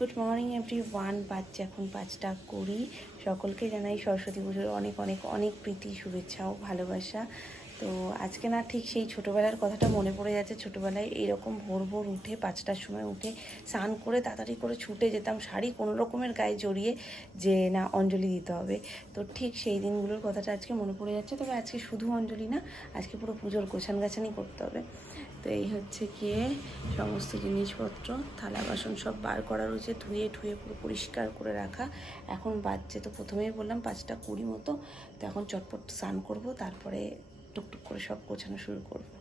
Good morning everyone. বাচ্চা এখন 5টা 20। সকলকে জানাই সরস্বতী পুজোর অনেক অনেক অনেক প্রীতি, শুভেচ্ছা ও ভালোবাসা। তো আজকে না ঠিক সেই ছোটোবেলার কথাটা মনে পড়ে যাচ্ছে। ছোটোবেলায় এইরকম ভোর ভোর উঠে 5টার সময় উঠে স্নান করে তাড়াতাড়ি করে ছুটে যেতাম, শাড়ি কোনো রকমের গায়ে জড়িয়ে, যে না অঞ্জলি দিতে হবে। তো ঠিক সেই দিনগুলোর কথাটা আজকে মনে পড়ে যাচ্ছে। তবে আজকে শুধু অঞ্জলি না, আজকে পুরো পুজোর গোছান গাছানি করতে হবে। তো এই হচ্ছে গিয়ে সমস্ত জিনিসপত্র, থালা বাসন সব বার করা রয়েছে, ধুয়ে ঠুয়ে পুরো পরিষ্কার করে রাখা। এখন বাজছে তো প্রথমেই বললাম 5টা 20 মতো। তো এখন চটপট স্নান করবো, তারপরে টুকটুক করে সব গোছানো শুরু করবো।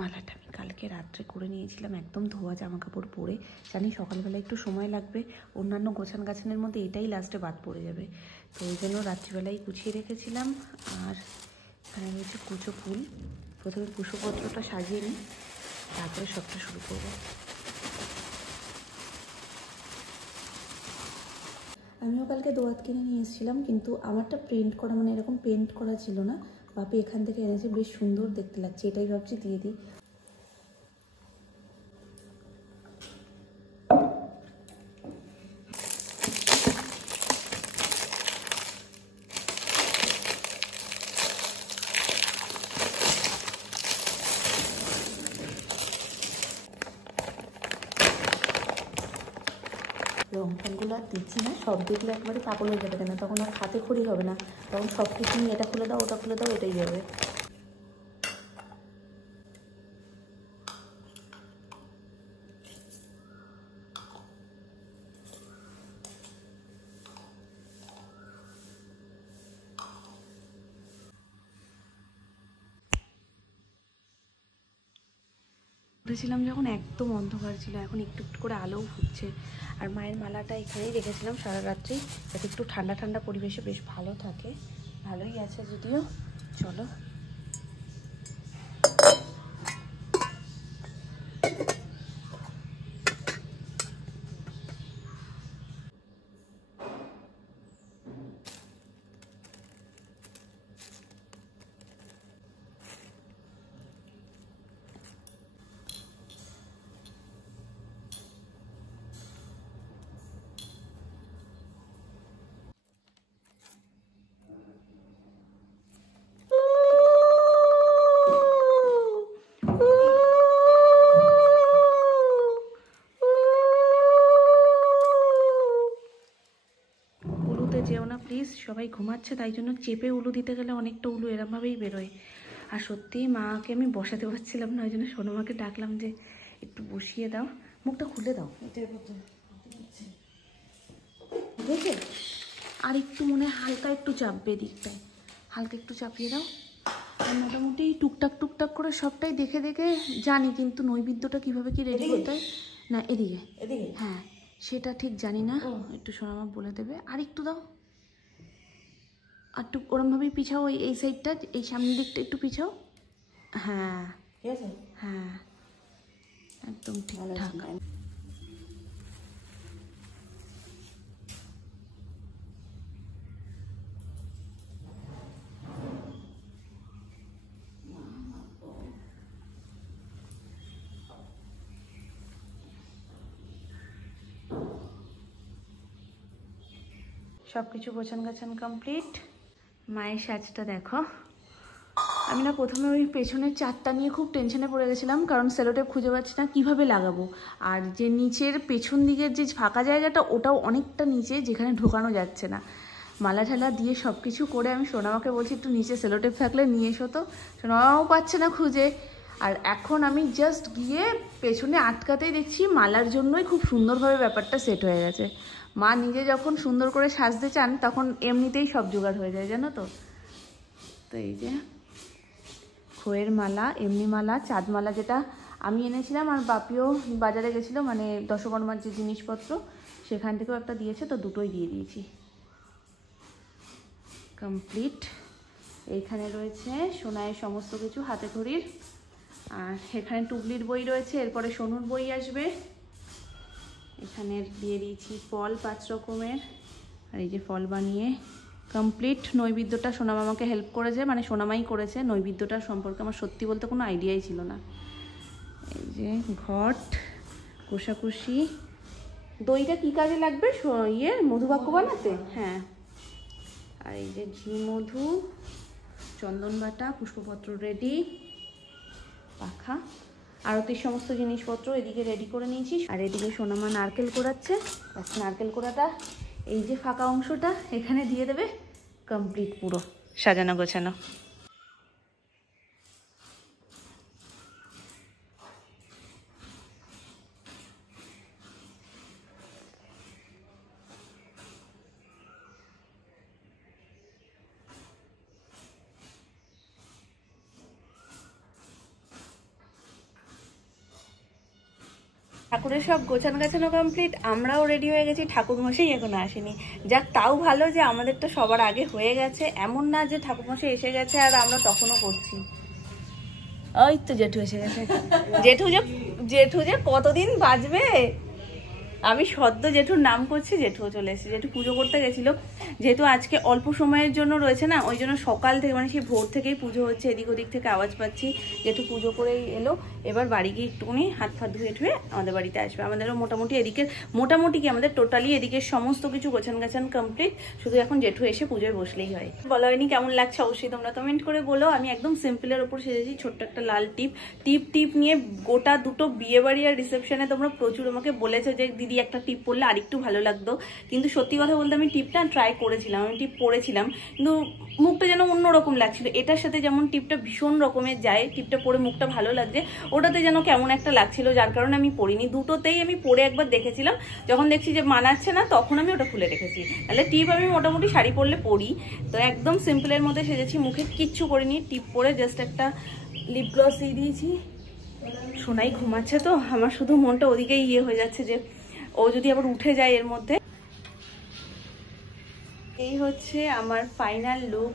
মালাটা আমি কালকে রাত্রে করে নিয়েছিলাম, একদম ধোয়া জামা কাপড় পরে। জানি সকালবেলা একটু সময় লাগবে, অন্যান্য গোছান গাছানের মধ্যে এটাই লাস্টে বাদ পড়ে যাবে। তো ওই জন্য রাত্রিবেলায় গুছিয়ে রেখেছিলাম। আর এখানে রয়েছে কুচো ফুল। প্রথমে কুশোপত্রটা সাজিয়ে নিই, তারপরে সবটা শুরু করবো। আমিও কালকে দোয়াত কিনে নিয়ে এসেছিলাম, কিন্তু আমারটা প্রিন্ট করা, মানে এরকম পেন্ট করা ছিল না। বাপি এখান থেকে এনেছে, বেশ সুন্দর দেখতে লাগছে, এটাই ভাবছি দিয়ে দিই। রং ফলগুলো আর দিচ্ছি না, সব দেখলে একবারে পাগল হয়ে যাবে, কেন তখন আর হাতে খড়ি হবে না। তখন সব কিছু নিয়ে এটা খুলে দাও, ওটা খুলে দাও, এটাই যাবে। উঠেছিলাম যখন একদম অন্ধকার ছিল, এখন একটু একটু করে আলোও ফুটছে। আর মায়ের মালাটা এখানেই রেখেছিলাম সারা রাত্রি, যাতে একটু ঠান্ডা ঠান্ডা পরিবেশে বেশ ভালো থাকে। ভালোই আছে যদিও। চলো যেও না প্লিজ, সবাই ঘুমাচ্ছে, তাই জন্য চেপে উলু দিতে গেলে অনেকটা উলু এরমভাবেই বেরোয়। আর সত্যিই মাকে আমি বসাতে পারছিলাম না, ওই জন্য সোনামাকে ডাকলাম যে একটু বসিয়ে দাও, মুখটা খুলে দাও। দেখে আর একটু মনে হালকা একটু চাপবে দিকটায়, হালকা একটু চাপিয়ে দাও। আর মোটামুটি টুকটাক টুকটাক করে সবটাই দেখে দেখে জানি, কিন্তু নৈবেদ্যটা কীভাবে কি রেডি করতে হয় না, এদিকে এদিকে, হ্যাঁ সেটা ঠিক জানি না, একটু সোনামা বলে দেবে। আর একটু দাও, আর একটু ওরমভাবেই পিছাও, এই সাইডটা, এই সামনের দিকটা একটু পিছাও। হ্যাঁ ঠিক আছে, হ্যাঁ একদম ঠিকঠাক। সব কিছু গোছান গাছান কমপ্লিট। মায়ের সাজটা দেখো। আমি না প্রথমে ওই পেছনের চারটা নিয়ে খুব টেনশনে পড়ে গেছিলাম, কারণ সেলোটেপ খুঁজে পাচ্ছি না কীভাবে লাগাবো। আর যে নিচের পেছন দিকের যে ফাঁকা জায়গাটা, ওটাও অনেকটা নিচে, যেখানে ঢোকানো যাচ্ছে না। মালা ঠালা দিয়ে সব কিছু করে আমি সোনামাকে বলছি একটু নিচে সেলোটেপ থাকলে নিয়ে এসো, তো সোনামাও পাচ্ছে না খুঁজে। আর এখন আমি জাস্ট গিয়ে পেছনে আটকাতেই দেখছি মালার জন্যই খুব সুন্দরভাবে ব্যাপারটা সেট হয়ে গেছে। মা নিজে যখন সুন্দর করে সাজতে চান, তখন এমনিতেই সব জোগাড় হয়ে যায়, জানো তো। তো এই যে খোয়ের মালা, এমনি মালা, চাঁদ মালা যেটা আমি এনেছিলাম, আর বাপিও বাজারে গেছিলো, মানে দশকর্মার যে জিনিসপত্র সেখান থেকেও একটা দিয়েছে, তো দুটোই দিয়ে দিয়েছি। কমপ্লিট। এইখানে রয়েছে সোনায়ের সমস্ত কিছু, হাতে ঘড়ির, আর এখানে টুবলির বই রয়েছে, এরপরে সোনুর বই আসবে। এখানে দিয়ে দিয়েছি ফল 5 রকমের, আর এই যে ফল বানিয়ে কমপ্লিট। নৈবেদ্যটা সোনামা আমাকে হেল্প করেছে, মানে সোনামাই করেছে। নৈবেদ্যটার সম্পর্কে আমার সত্যি বলতে কোনো আইডিয়াই ছিল না। এই যে ঘট, কোষাকুষি, দইটা কী কাজে লাগবে? মধুবাক্য বানাতে। হ্যাঁ, আর এই যে ঘি, মধু, চন্দন বাটা, পুষ্পপত্র রেডি, পাখা, আরতির সমস্ত জিনিসপত্র এদিকে রেডি করে নিয়েছি। আর এদিকে সোনামা নারকেল কোড়াচ্ছে। নারকেল কোড়াটা এই যে ফাঁকা অংশটা এখানে দিয়ে দেবে। কমপ্লিট পুরো সাজানো গোছানো। ঠাকুরের সব গোছানো কমপ্লিট, আমরাও রেডি হয়ে গেছি। ঠাকুরমশাই এখনো আসেনি। যাক, তাও ভালো যে আমাদের তো সবার আগে হয়ে গেছে, এমন না যে ঠাকুরমশাই এসে গেছে আর আমরা তখনও করছি। ওই তো জেঠু এসে গেছে। জেঠু যে কতদিন বাজবে। আমি সদ্য জেঠুর নাম করছি, জেঠুও চলে এসেছে। জেঠু পুজো করতে গেছিল, যেহেতু আজকে অল্প সময়ের জন্য রয়েছে না, ওই জন্য সকাল থেকে মানে সেই ভোর থেকেই পুজো হচ্ছে। এদিক ওদিক থেকে আওয়াজ পাচ্ছি। জেঠু পুজো করেই এলো, এবার বাড়ি গিয়ে একটুখানি হাত ফাত ধুয়ে ঠুয়ে আমাদের বাড়িতে আসবে। আমাদেরও মোটামুটি এদিকে কি আমাদের টোটালি এদিকে সমস্ত কিছু গোছান কমপ্লিট। শুধু এখন জেঠু এসে পুজোয় বসলেই হয়। বলা হয়নি কেমন লাগছে, অবশ্যই তোমরা কমেন্ট করে বলো। আমি একদম সিম্পলের ওপর সেজেছি, ছোট্ট একটা লাল টিপ নিয়ে। গোটা দুটো বিয়ে বাড়ি আর রিসেপশনে তোমরা প্রচুর আমাকে বলেছো যে দিদি একটা টিপ পরলে আরেকটু ভালো লাগতো, কিন্তু সত্যি কথা বলতে আমি টিপটা ট্রাই করেছিলাম, আমি টিপ পরেছিলাম, কিন্তু মুখটা যেন অন্যরকম লাগছিল। এটার সাথে যেমন টিপটা ভীষণ রকমের যায়, টিপটা পরে মুখটা ভালো লাগছে, ওটাতে যেন কেমন একটা লাগছিল, যার কারণে আমি পরিনি। দুটোতেই আমি পরে একবার দেখেছিলাম, যখন দেখছি যে মানাচ্ছে না তখন আমি ওটা খুলে রেখেছি। তাহলে টিপ আমি মোটামুটি শাড়ি পরলে পরি। তো একদম সিম্পলের মধ্যে সেজেছি, মুখে কিচ্ছু করিনি, টিপ পরে জাস্ট একটা লিপ গ্লস দিয়ে দিয়েছি। সোনাই ঘুমাচ্ছে তো আমার শুধু মনটা ওদিকেই হয়ে যাচ্ছে যে ও যদি আবার উঠে যায় এর মধ্যে। এই হচ্ছে আমার ফাইনাল লুক।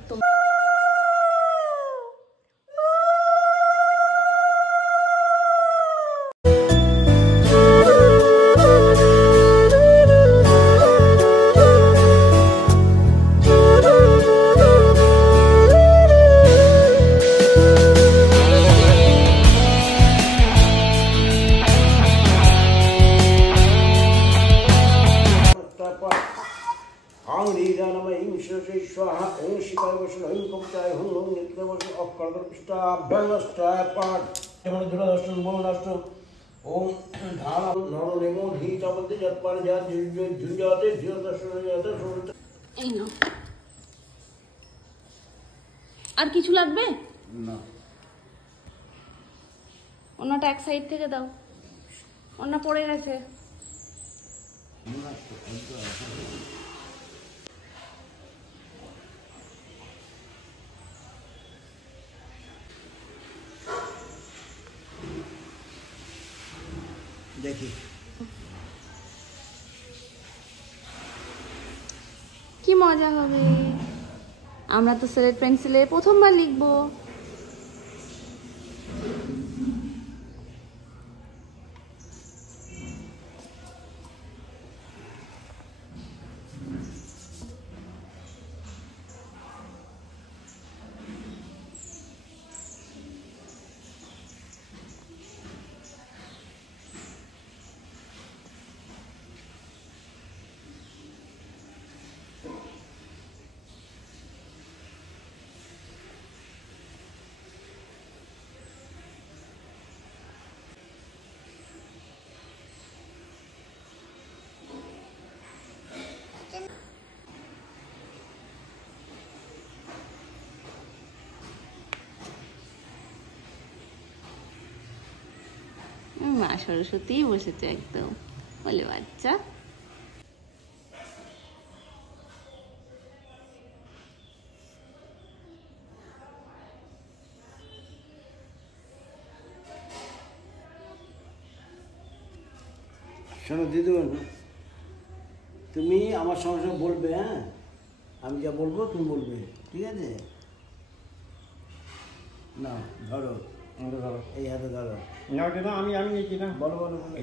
আর কিছু লাগবে না, অন্যটা এক সাইড থেকে দাও, অন্য পড়ে গেছে। দেখি কি মজা হবে। আমরা তো স্লেট পেন্সিলে প্রথমবার লিখবো। মা সরস্বতী বসেছে একদম, বলে বাচ্চা। শোনো দিদি, তুমি আমার সঙ্গে সঙ্গে বলবে, হ্যাঁ আমি যা বলবো তুমি বলবে, ঠিক আছে? না ধরো এই হাতে ধরো। না ওটা না, আমি নিয়েছি না। বলো বলো বলো।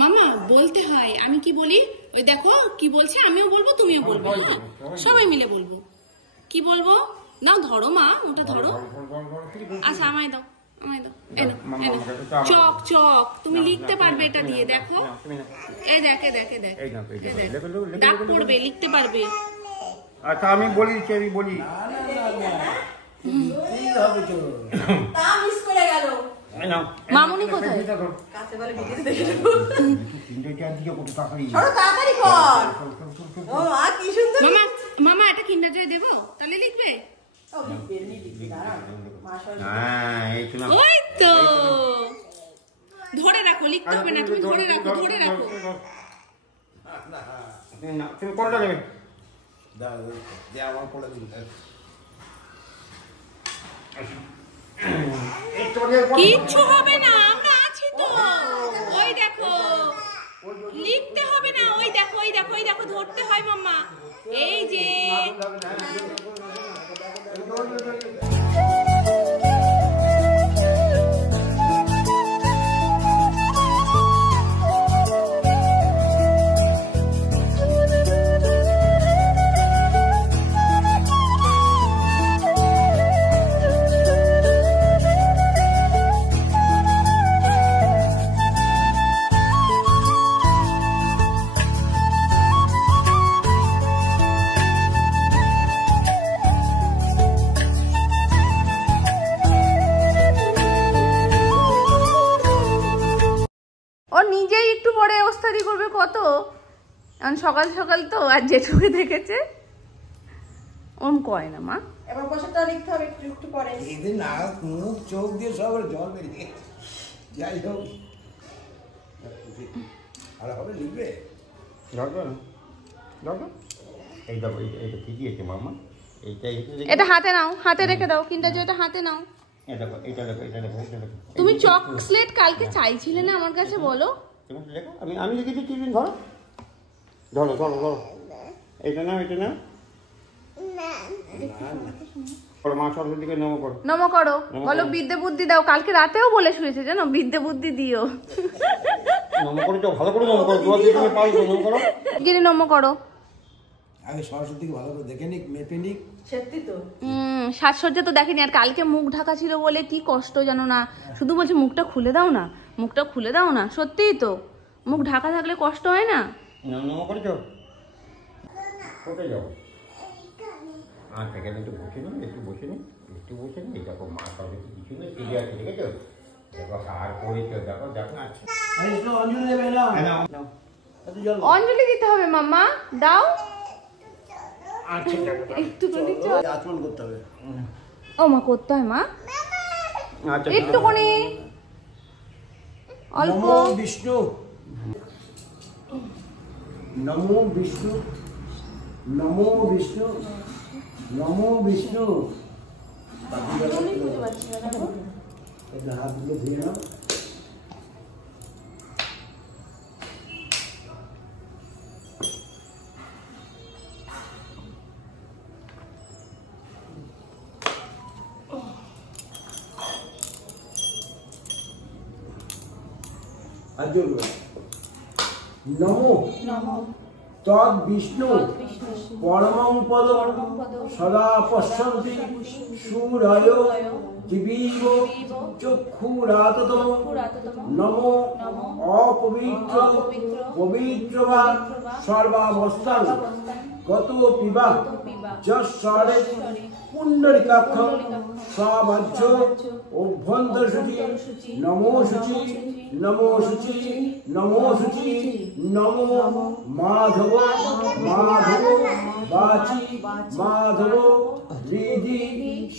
মামা বলতে হয়, আমি কি বলি ওই দেখো কি বলছে, আমিও বলবো তুমিও বলবে, হ্যাঁ? সবাই মিলে বলবো। কি বলবো? নাও ধরো মা, ওটা ধরো। আচ্ছা আমায় দাও, আমায় দাও। এই নাও, এই নাও। চক চক, তুমি লিখতে পারবে এটা দিয়ে, দেখো। এই দেখ, এই দেখ, এই দেখ, এই দেখ, দাগ পড়বে, লিখতে পারবে। আচ্ছা আমি বলি দিচ্ছি, আমি বলি। লিখতেই হবে তো। তা মিস করে গেল। মামুনি কোথায়? কাছে বলে ভিডিও দেখে নেবো। তিনটে চার দিকে কত তাড়াতাড়ি। সরো তাড়াতাড়ি কর। ও মা কি সুন্দর। মামা, মামা এটা কিন্ডার জয় দেবো, তাহলে লিখবে। ও লিখবে দাঁড়াও। মাশাআল্লাহ। হ্যাঁ এই তো না। ওই তো ধরে রাখো, লিখতে হবে না, তুমি ধরে রাখো, ধরে রাখো। না তুমি কোনটা নেবে? দাও দে, আমার পড়ে দিন। কিচ্ছু হবে না, আমরা আছি তো। ওই দেখো, লিখতে হবে না। ওই দেখো, ওই দেখো, ওই দেখো, ধরতে হয় মাম্মা। এই যে ও নিজেই একটু পরে ওস্তাদি করবে কত, কারণ সকাল সকাল তো আর যেটুকু দেখেছে ওরম করে না মা। এবার বসাটা লিখতে হবে একটু একটু পরে। এদের নাক মুখ চোখ দিয়ে সব জল বেরিয়ে যাই হোক। আর হবে লিখবে এই দেখো, এইটা কি দিয়েছে মামা? এটা হাতে নাও, হাতে রেখে দাও, কিন্ডার জয়টা হাতে নাও। দেখো এটা দেখো, এটা দেখো, এটা দেখো। তুমি চকলেট কালকে চাইছিলে না আমার কাছে, বলো। তুমি দেখো, আমি লিখে দিচ্ছি, তুমি ধরো ধরো ধরো ধরো। এইটা নাও, এটা নাও। মা সরস্বতীকে নম করো। নম করো, বলো বিদ্যে বুদ্ধি দাও। কালকে রাতেও বলে শুয়েছে জানো, বিদ্যে বুদ্ধি দিও। নম করো তো, ভালো করে নম করো। দুয়ার দিয়ে তুমি পারো, নম করো। গিরি নম করো। আগে সরস্বতীকে ভালো করে দেখে নিক, মেপে নিক। সত্যি তো। সাজসজ্জা তো দেখেনি, আর কালকে মুখ ঢাকা ছিল বলে কি কষ্ট জানো না, শুধু বলছে মুখটা খুলে দাও না, মুখটা খুলে দাও না। সত্যিই তো, মুখ ঢাকা থাকলে কষ্ট হয় না। নম করেছো? কোথায় যাও? আচ্ছা গেলে একটু বসে নিন, একটু বসে নিন, একটু বসে নিন। এই দেখো মা সরস্বতী কিছু নেই, এগিয়ে আছে, দেখেছো? দেখো হার করেছো, দেখো দেখো। আচ্ছা অঞ্জলি দেবে না? অঞ্জলি দিতে হবে মাম্মা, দাও আচ্ছা একটু আচমন করতে হবে। ও মা করতে হয় মা, আচ্ছা একটুখানি অল্প। নমো বিষ্ণু, নমো বিষ্ণু, নমো বিষ্ণু, নমো বিষ্ণু। হাতগুলো ধুয়ে নাও। নমো তদ বিষ্ণু পরমং পদ সদা পশ্যন্তি সূরয় দিবীব চক্ষুরাততম। নমো অপবিত্র পবিত্র বা সর্বাবস্থান গত পিবা যশ্বরে পুণ্ডরিকাক্ষম সমাজ্য অভ্যন্তর শুচি। নমো শুচি, নমো শুচি, নমো শুচি, নমো মাধব, মাধব বাচি, মাধব হৃদি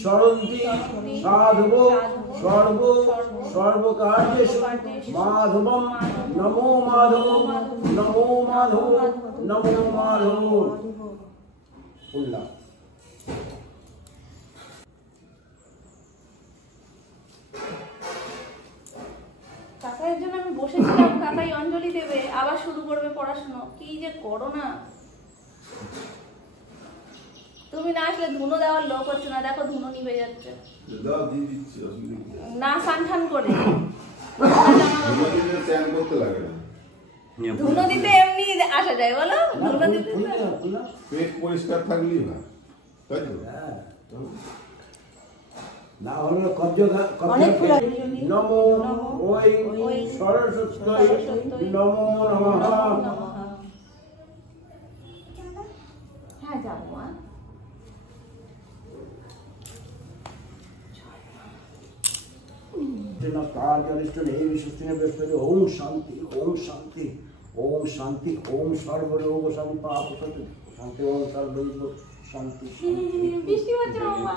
সরন্তি, সাধব সর্ব সর্বকার্যেষু মাধবম। নমো মাধব, নমো মাধব, নমো মাধব। উল্লাস। কাকাইয়ের জন্য আমি বসেছিলাম, কাকাই অঞ্জলি দেবে, আবার শুরু করবে পড়াশোনা। কি যে করো না। তো তুমি না আসলে ধুনো দেওয়ার লোক হচ্ছে না, দেখো ধুনো নিভে যাচ্ছে। না স্নান টান করে ধুনো দিতে এমনি আসা যায় বলো, ধুনো দিতে পেট পরিষ্কার থাকলেই না, তাই তো? না হলে কব্জ অনেক ফুল আছে। নমো ওই সরস্বতী নমো নমঃ। হ্যাঁ যাবো মা। ওম শান্তি ওম শান্তি ওম শান্তি ওম সর্বরোগ সম্পাপ শান্তি ওম সর্বরোগ শান্তি। বৃষ্টি হচ্ছে মামা।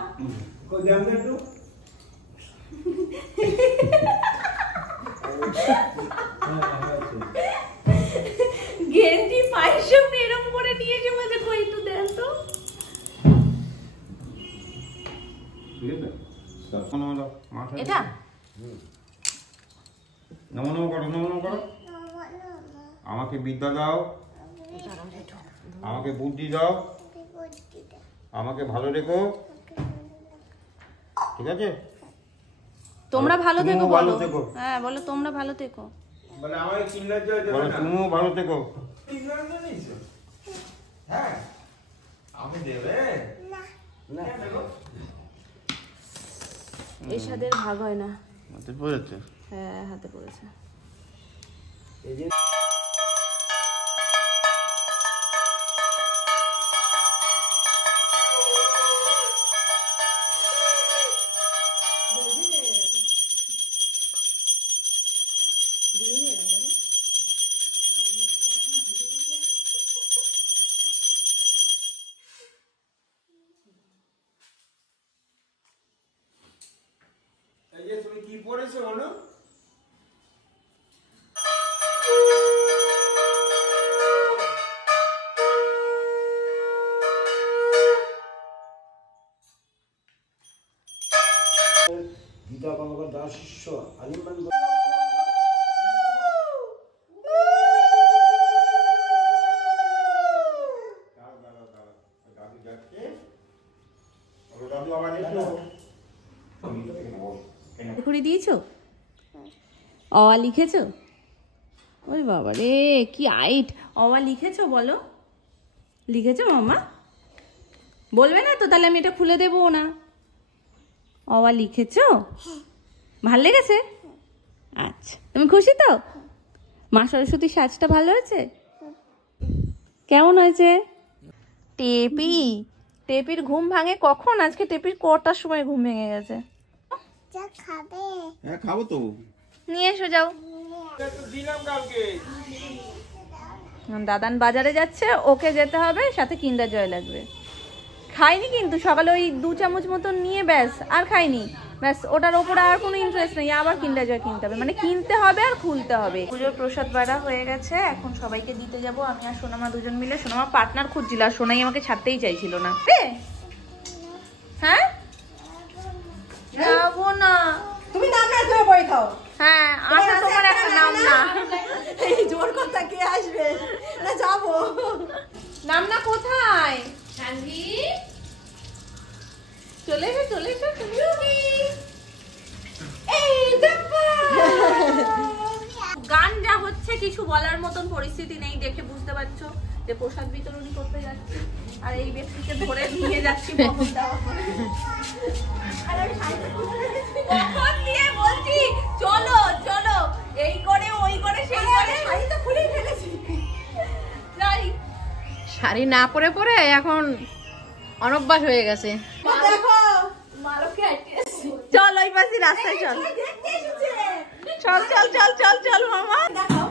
গেঞ্জি পায়ের সামনে এরকম করে নিয়েছে, বলছে কই একটু দেন তো। এটা নমো নমো করো, নমো নমো করো। আমাকে বিদ্যা দাও, আমাকে বুদ্ধি দাও, আমাকে ভালো রেখো, ঠিক আছে? তোমরা ভালো থেকো তুমিও ভালো বলো। থেকো। হ্যাঁ বলো তোমরা ভালো থেকো। বলে আমার চিল্লার জয় দেবে বলো না, তুমিও ভালো থেকো। চিল্লার জয় নিয়েছে? হ্যাঁ আমি দেবে না এরশাদের ভাগ হয় না। হাতে পড়েছে। হ্যাঁ হাতে পড়েছে। এই যে এই যে তুমি কি পড়েছো বলো? গীতা কর্মকার দাস শিষ্য আলিমান দাদু যাচ্ছে, দাদু আবার এসো। করে দিয়েছো? অ আ লিখেছো? ওই বাবা রে কি আইট! অ আ লিখেছো বলো? লিখেছো মামা? বলবে না তো, তাহলে আমি এটা খুলে দেবো না। অ আ লিখেছো? ভাল লেগেছে? আচ্ছা তুমি খুশি তো? মা সরস্বতীর সাজটা ভালো হয়েছে? কেমন হয়েছে? টেপি, টেপির ঘুম ভাঙে কখন? আজকে টেপির কটার সময় ঘুম ভেঙে গেছে? হ্যাঁ খাবো তো, নিয়ে এসো যাও। দিলাম কালকে। দাদান বাজারে যাচ্ছে, ওকে যেতে হবে, সাথে কিন্ডার জয় লাগবে। খাইনি কিন্তু সকালে ওই 2 চামচ মতন নিয়ে ব্যাস, আর খাইনি। ব্যাস ওটার ওপরে আর কোনো ইন্টারেস্ট নেই, আবার কিন্ডার জয় কিনতে হবে, মানে কিনতে হবে আর খুলতে হবে। পুজোর প্রসাদ বাড়া হয়ে গেছে, এখন সবাইকে দিতে যাব। আমি আর সোনামা দুজন মিলে। সোনামা পার্টনার খুঁজছিল আর সোনাই আমাকে ছাড়তেই চাইছিল না। হ্যাঁ যাবো না। তুমি নাম না ধরে বই খাও। হ্যাঁ আশা তোমার একটা নাম না। এই জোর কথা কে আসবে? না যাবো। নাম না কোথায়? সানভি চলে এসো, চলে এসো। এই দেখো গান যা হচ্ছে, কিছু বলার মতন পরিস্থিতি নেই। দেখে বুঝতে পারছো যে প্রসাদ বিতরণী করতে যাচ্ছি আর এই ব্যক্তিকে ধরে নিয়ে যাচ্ছি বহন দেওয়া করে। আর আমি বহন দিয়ে বলছি চলো চলো, এই করে ওই করে সেই করে। শাড়ি তো খুলেই ফেলেছি। যাই শাড়ি না পরে পরে এখন অনভ্যাস হয়ে গেছে। দেখো মালকে আইতে আসছি। চল ওই পাশে রাস্তায় চল। দেখতে এসেছে। চল চল চল চল চল মামা। দেখাও